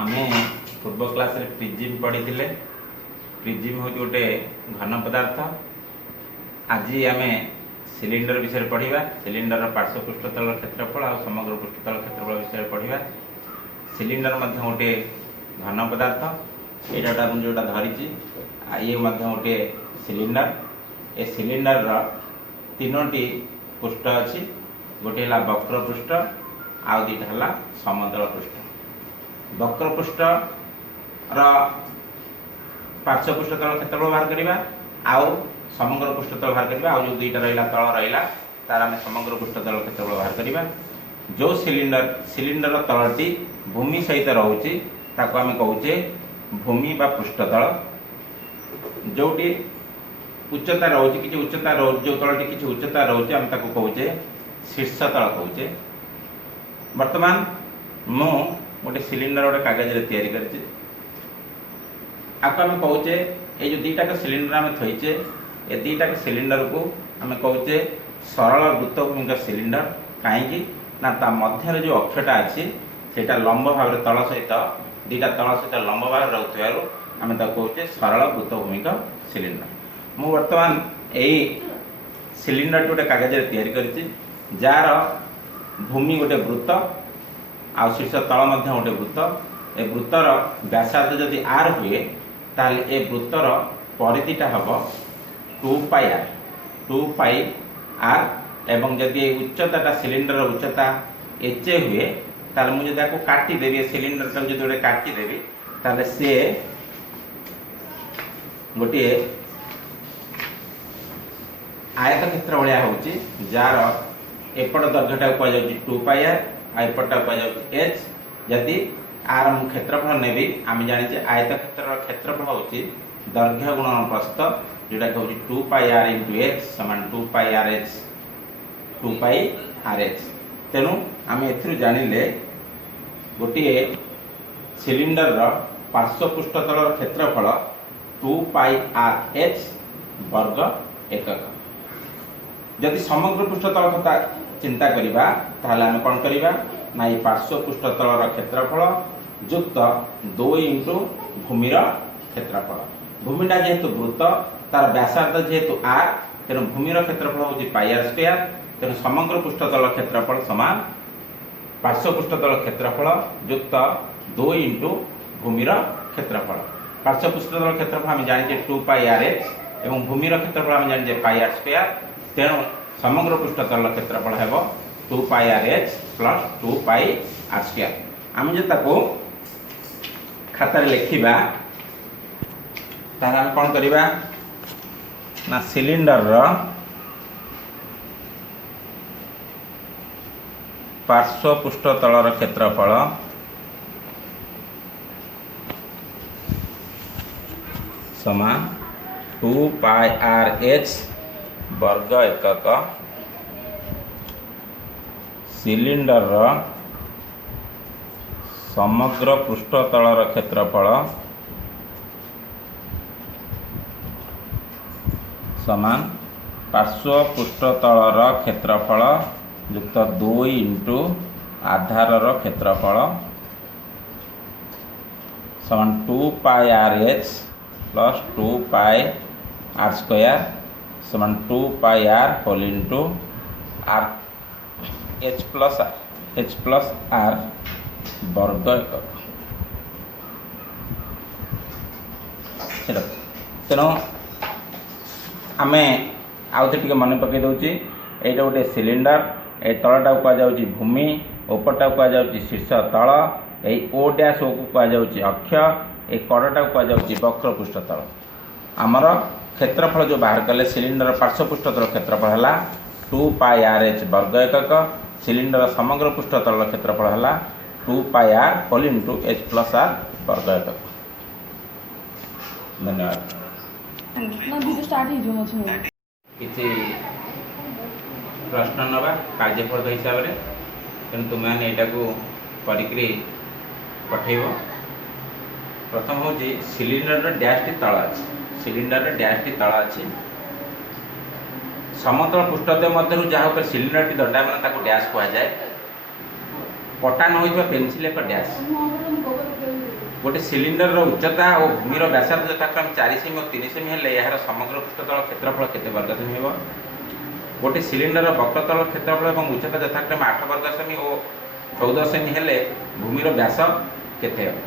आमे पूर्व क्लास रे प्रिजिम पढ़ी थिले। प्रिजिम हो गोटे घन पदार्थ। आज आमे सिलिंडर विषय पढ़ा। सिलिंडर पार्श्व पृष्ठतल क्षेत्रफल और समग्र पृष्ठतल क्षेत्रफल विषय पढ़ा। सिलिंडर मध्य गोटे घन पदार्थ यहाँ जोटा धरी ये गोटे सिलिंडर। ए सिलिंडर तीनोटी पृष्ठ अच्छी। गोटे है वक्र पृष्ठ आउ दुईटा है समतल पृष्ठ। वक्र पृष्ठ पार्श्व पृष्ठतल क्षेत्रफल बाहर करवा आउ समग्र पृष्ठतल बाहर करवा। आउ जो दुईटा रहा तल रहा तार आम समग्र पृष्ठतल क्षेत्रफल बाहर करवा। जो सिलिंडर तलटी भूमि सहित रोचे ताको आम कहे भूमि बा पृष्ठतल। जोटी उच्चता रोचे किसी उच्चता रोचे जो तलटी किसी उच्चता रोचे आम ताको कहे शीर्षतल कहे। वर्तमान मु गोटे सिलिंडर गोटे कागज रे तैयारी करछि। आपको आम कहे ये जो दुईटाक सिलिंडर आम थोचे ये दुईटाक सिलिंडर को आम कहे सरल वृत्तभूमिक सिलिंडर। कहीं ना ता मध्य जो अक्षटा अच्छी सेटा लंब भाव तल सहित दुईटा तल सहित लंब भाव रोथार आम कहे सरल वृत्तभूमिक सिलिंडर। मु वर्तमान यही सिलिंडर गोटे कागज रे तैयारी करछि जार भूमि गोटे वृत्त आ शीर्ष तल मध्य गोटे वृत्त। ए वृत्तर व्यासार्ध जदि आर हुए ताले ए वृत्तर परिधिटा हम 2 पाई आर 2 पाई आर। एवं जदि उच्चताटा सिलिंडर उच्चता एच हुए ताले मुझे जब काटिदेवी सिलिंडर टाक जो गोटे काटिदेवी ताले से गोटे आयत क्षेत्र भाया हो जार एपट दैर्घ्यटा कह 2 पाई आर आयपटा कह एच। जदि आर क्षेत्रफल नेबी आम जाने आयत क्षेत्र क्षेत्रफल हूँ दैर्घ्य गुणन प्रस्थ जोटा कहूँ 2 पाई आर इंटू एच समान 2 pi r H 2 pi r H. तेणु आम ए जानिले गोटे सिलिंडर पार्श्व पृष्ठतल क्षेत्रफल 2 पाई आर एच वर्ग एकक। जदि समग्र पृष्ठतल कथा चिंता करिबा ताहले आम कौन करिबा ना ये पार्श्व पृष्ठतल क्षेत्रफल युक्त 2 इंटू भूमिर क्षेत्रफल। भूमिटा जेहेतु वृत्त तार व्यासार्ध जेहेतु आर तेणु भूमिर क्षेत्रफल हूँ पाई आर स्क्वायर। तेणु समग्र पृष्ठतल क्षेत्रफल समान पार्श्व पृष्ठतल क्षेत्रफल युक्त 2 इंटू भूमिर क्षेत्रफल। पार्श्व पृष्ठतल क्षेत्रफल आम जाने 2 पाई आर एच एवं भूमिर क्षेत्रफल आम जाने पाई आर स्क्वायर। तेणु समग्र पृष्ठतल क्षेत्रफल है 2 pi r h plus 2 pi r square. आम जो ताको खातार लिखा तार कौन करवा ना सिलिंडर पार्श्व पृष्ठतल क्षेत्रफल समान 2 पाई आर एच वर्ग एकक। सिलिंडर समग्र पृष्ठतल क्षेत्रफल समान पार्श्व पृष्ठतल क्षेत्रफल युक्त 2 इंटू आधार क्षेत्रफल समान 2 pi r h plus 2 pi r square समान 2 pi r whole into r h plus r वर्ग एकक। तेणु आम आउ टे मन पकई दूँ ये गोटे सिलिंडर ये तलटा कहुँ भूमि उपरटा कहुँ शीर्ष तल ये ओ डैश ओ को कहुँ अक्ष ये कड़टा कहुँ वक्र पृष्ठतल। आमर क्षेत्रफल जो बाहर कले सिलिंडर पार्श्व पृष्ठतल क्षेत्रफल है 2 पाई आर एच वर्ग एकक। सिलिंडर समग्र पृष्ठतल क्षेत्रफल है 2 pi r whole into h plus r वर्ग एकक। धन्यवाद। किसी प्रश्न नवा कार्यफल हिसाब से तेणु तुम्हें यहाँ को करी पठेब। प्रथम हूँ सिलिंडर डैश टी तल अच्छी सिलिंडर डैश टी तल अच्छी समतल पृष्ठदेय मध्य जहाँ सिलिंडर टी दंडा मैंने डैश कहुए पटा न हो पेनसिल एक डैश गोटे सिलिंडर उच्चता और भूमिर व्यासार्ध यथाक्रम 4 सेमी और 3 सेमी हेले यार समग्र पृष्ठतल क्षेत्रफल केते वर्ग सेमी हेबो। गोटे सिलिंडर वक्रतल क्षेत्रफल और उच्चता यथाक्रम 8 वर्ग सेमी और 14 सेमी हेले भूमिर व्यास केते हेबो।